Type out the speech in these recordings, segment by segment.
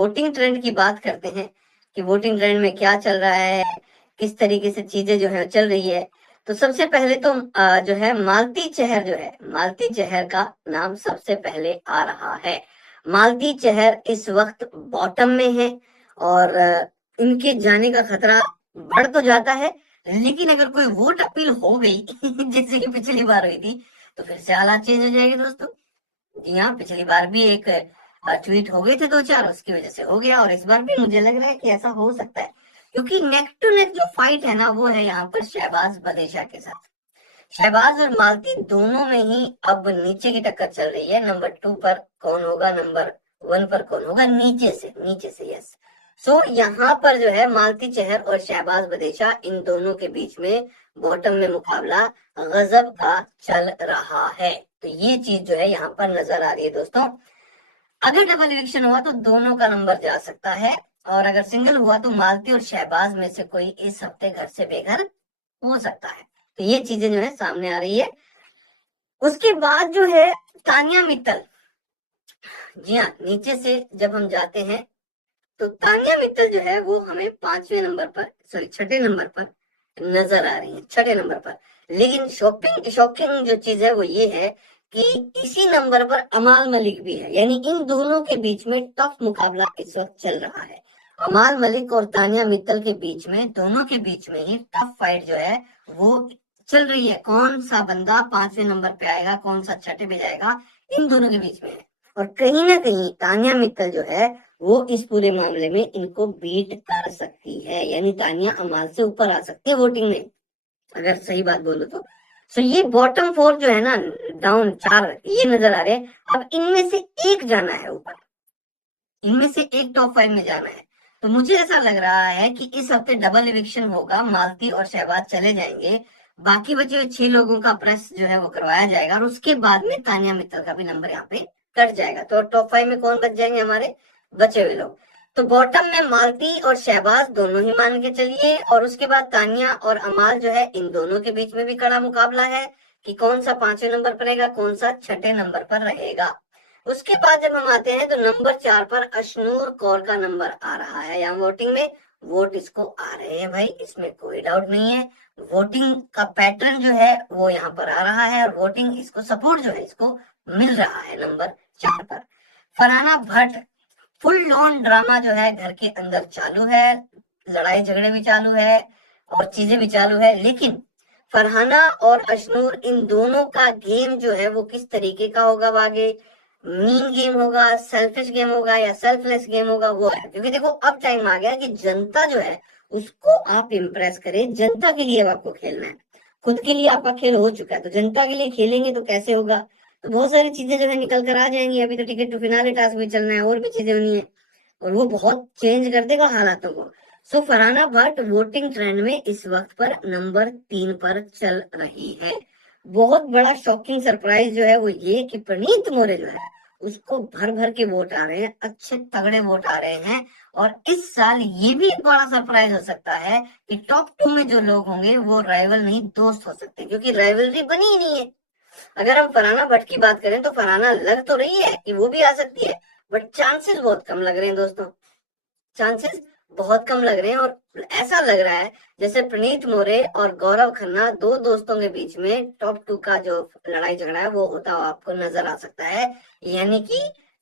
Voting trend की बात करते हैं कि वोटिंग ट्रेंड में क्या चल रहा है, किस तरीके से चीजें जो है चल रही है। तो सबसे पहले तो जो है मालती चहर जो है, मालती चहर का नाम सबसे पहले आ रहा है। मालती चहर इस वक्त बॉटम में है और इनके जाने का खतरा बढ़ तो जाता है, लेकिन अगर कोई वोट अपील हो गई जैसे कि पिछली बार हुई थी, तो फिर से हालात चेंज हो जाएंगे दोस्तों। जी हाँ, पिछली बार भी एक ट्वीट हो गए थे दो चार, उसकी वजह से हो गया, और इस बार भी मुझे लग रहा है कि ऐसा हो सकता है, क्योंकि नेक टू नेक जो फाइट है ना, वो है यहाँ पर शहबाज बदेशा के साथ। शहबाज और मालती दोनों में ही अब नीचे की टक्कर चल रही है। नंबर 2 पर कौन होगा, नंबर 1 पर कौन होगा, नीचे से यस। सो यहाँ पर जो है मालती चहर और शहबाज बदेशा, इन दोनों के बीच में बॉटम में मुकाबला गजब का चल रहा है। तो ये चीज जो है यहाँ पर नजर आ रही है दोस्तों। अगर डबल इलेक्शन हुआ तो दोनों का नंबर जा सकता है, और अगर सिंगल हुआ तो मालती और शहबाज में से कोई इस हफ्ते घर से बेघर हो सकता है। तो ये चीजें जो है सामने आ रही है। उसके बाद जो है तानिया मित्तल, जी हाँ, नीचे से जब हम जाते हैं तो तानिया मित्तल जो है वो हमें 5वें नंबर पर, सॉरी 6ठे नंबर पर नजर आ रही है, 6ठे नंबर पर। लेकिन शॉकिंग जो चीज है वो ये है कि इसी नंबर पर अमाल मलिक भी है, यानी इन दोनों के बीच में टफ मुकाबला इस वक्त चल रहा है। अमाल मलिक और तानिया मित्तल के बीच में, दोनों के बीच में ही टफ फाइट जो है वो चल रही है। कौन सा बंदा 5वें नंबर पे आएगा, कौन सा 6ठे पे जाएगा, इन दोनों के बीच में है। और कहीं ना कहीं तानिया मित्तल जो है वो इस पूरे मामले में इनको बीट कर सकती है, यानी तानिया अमाल से ऊपर आ सकती है वोटिंग में, अगर सही बात बोलो तो। सो ये बॉटम 4 जो है ना, डाउन 4 ये नजर आ रहे हैं। अब इनमें से एक जाना है ऊपर, इनमें से एक टॉप 5 में जाना है। तो मुझे ऐसा लग रहा है कि इस हफ्ते डबल इविक्शन होगा, मालती और शहबाज चले जाएंगे, बाकी बचे हुए 6 लोगों का प्रेस जो है वो करवाया जाएगा, और उसके बाद में तानिया मित्तल का भी नंबर यहाँ पे कट जाएगा। तो टॉप 5 में कौन बच जाएंगे हमारे बचे हुए लोग। तो बॉटम में मालती और शहबाज दोनों ही मान के चलिए, और उसके बाद तानिया और अमाल जो है, इन दोनों के बीच में भी कड़ा मुकाबला है कि कौन सा 5वें नंबर पर रहेगा, कौन सा 6ठे नंबर पर रहेगा। उसके बाद जब हम आते हैं तो नंबर 4 पर अशनूर कौर का नंबर आ रहा है। यहाँ वोटिंग में वोट इसको आ रहे हैं भाई, इसमें कोई डाउट नहीं है। वोटिंग का पैटर्न जो है वो यहाँ पर आ रहा है, और वोटिंग इसको सपोर्ट जो है इसको मिल रहा है नंबर 4 पर। Farhana Bhatt, full on drama जो है घर के अंदर चालू है, लड़ाई झगड़े भी चालू है और चीजें भी चालू है, लेकिन फरहाना और अशनूर, इन दोनों का गेम जो है वो किस तरीके का होगा आगे, मीन गेम होगा, सेल्फिश गेम होगा या सेल्फलेस गेम होगा, वो है। क्योंकि देखो अब टाइम आ गया कि जनता जो है उसको आप इम्प्रेस करें, जनता के लिए आपको खेलना है। खुद के लिए आपका खेल हो चुका है, तो जनता के लिए खेलेंगे तो कैसे होगा। तो बहुत सारी चीजें जो है निकल कर आ जाएंगी। अभी तो टिकट टू फिनाले टास्क भी चलना है, और भी चीजें होनी है, और वो बहुत चेंज कर देगा हालातों को। सो फरहाना भट्ट वोटिंग ट्रेंड में इस वक्त पर नंबर 3 पर चल रही है। बहुत बड़ा शॉकिंग सरप्राइज जो है वो ये कि प्रणीत मोरे जो है उसको भर भर के वोट आ रहे हैं, अच्छे तगड़े वोट आ रहे हैं। और इस साल ये भी एक बड़ा सरप्राइज हो सकता है कि टॉप 2 में जो लोग होंगे वो राइवल नहीं दोस्त हो सकते, क्योंकि राइवलरी बनी ही नहीं है। अगर हम फरहाना भट्ट की बात करें तो फरहाना लग तो रही है कि वो भी आ सकती है, बट चांसेस बहुत कम लग रहे हैं दोस्तों, चांसेस बहुत कम लग रहे हैं। और ऐसा लग रहा है जैसे प्रणीत मोरे और गौरव खन्ना, दो दोस्तों के बीच में टॉप 2 का जो लड़ाई झगड़ा है वो होता हुआ आपको नजर आ सकता है, यानी कि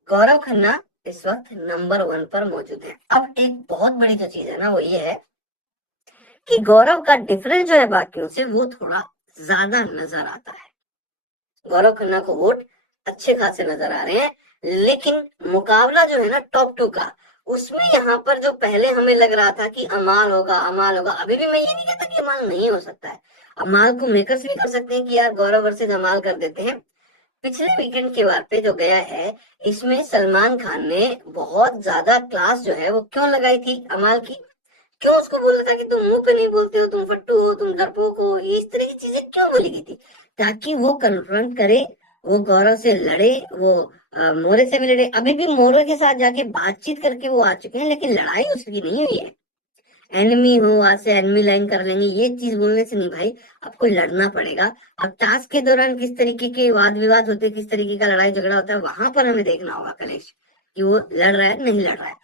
गौरव खन्ना इस वक्त नंबर 1 पर मौजूद है। अब एक बहुत बड़ी जो चीज है ना वो ये है कि गौरव का डिफरेंस जो है बाकियों से वो थोड़ा ज्यादा नजर आता है। गौरव खन्ना को वोट अच्छे खासे नजर आ रहे हैं, लेकिन मुकाबला जो है ना टॉप 2 का, उसमें यहाँ पर जो पहले हमें लग रहा था कि अमाल होगा, अभी भी मैं ये नहीं कहता कि अमाल नहीं हो सकता है। अमाल को मेकर्स भी कर सकते हैं कि यार गौरव वर्सेज अमाल कर देते हैं। पिछले वीकेंड के वार पे जो गया है, इसमें सलमान खान ने बहुत ज्यादा क्लास जो है वो क्यों लगाई थी अमाल की, क्यों उसको बोला था कि तुम मुंह पे नहीं बोलते हो, तुम फट्टू हो, तुम डरपोक हो, इस तरह की चीजें क्यों बोली गई थी, ताकि वो कन्फ्रंट करे, वो गौरव से लड़े, वो मोरे से भी लड़े। अभी भी मोरे के साथ जाके बातचीत करके वो आ चुके हैं, लेकिन लड़ाई उसकी नहीं हुई है। एनिमी हो, आज से एनिमी लाइन कर लेंगे, ये चीज बोलने से नहीं भाई, आपको लड़ना पड़ेगा। अब टास्क के दौरान किस तरीके के वाद विवाद होते हैं, किस तरीके का लड़ाई झगड़ा होता है, वहां पर हमें देखना होगा कलेश कि वो लड़ रहा है नहीं लड़ रहा है।